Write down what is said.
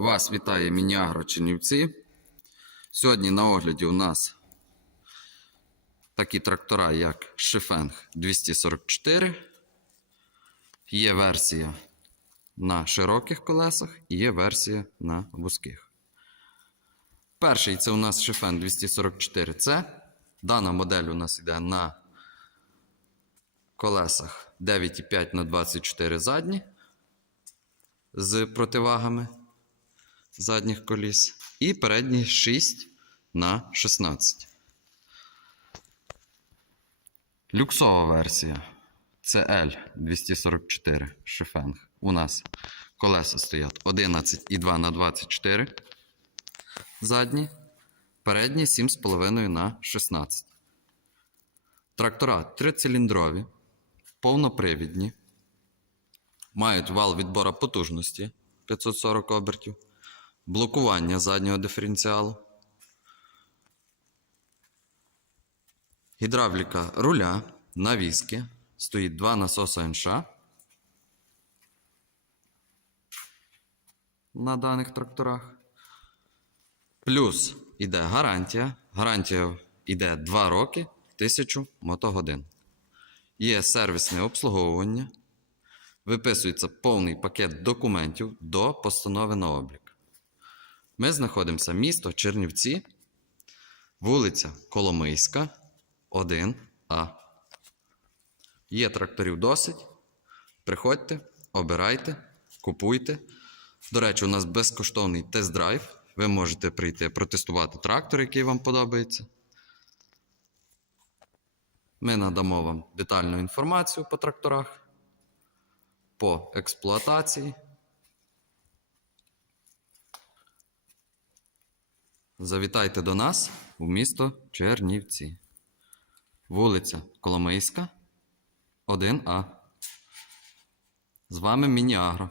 Вас вітає Мініагро Чернівці. Сьогодні на огляді у нас такі трактора, як Шифенг 244. Є версія на широких колесах і є версія на вузьких. Перший це у нас Шифен 244C. Дана модель у нас йде на колесах 9,5 на 24 задні з противагами задніх коліс. І передні 6 на 16. Люксова версія. Це L244 Шифенг. У нас колеса стоять 11,2 на 24 задні. Передні 7,5 на 16. Трактора трициліндрові, повнопривідні. Мають вал відбора потужності 540 обертів, блокування заднього диференціалу, гідравліка руля, навіски, стоїть два насоси НШ на даних тракторах. Плюс іде гарантія. Гарантія йде 2 роки 1000 мотогодин. Є сервісне обслуговування. Виписується повний пакет документів до постанови на облік. Ми знаходимося місто Чернівці, вулиця Коломийська, 1А. Є тракторів досить. Приходьте, обирайте, купуйте. До речі, у нас безкоштовний тест-драйв. Ви можете прийти протестувати трактор, який вам подобається. Ми надамо вам детальну інформацію по тракторах, по експлуатації. Завітайте до нас в місто Чернівці. Вулиця Коломийська, 1А. З вами Мініагро.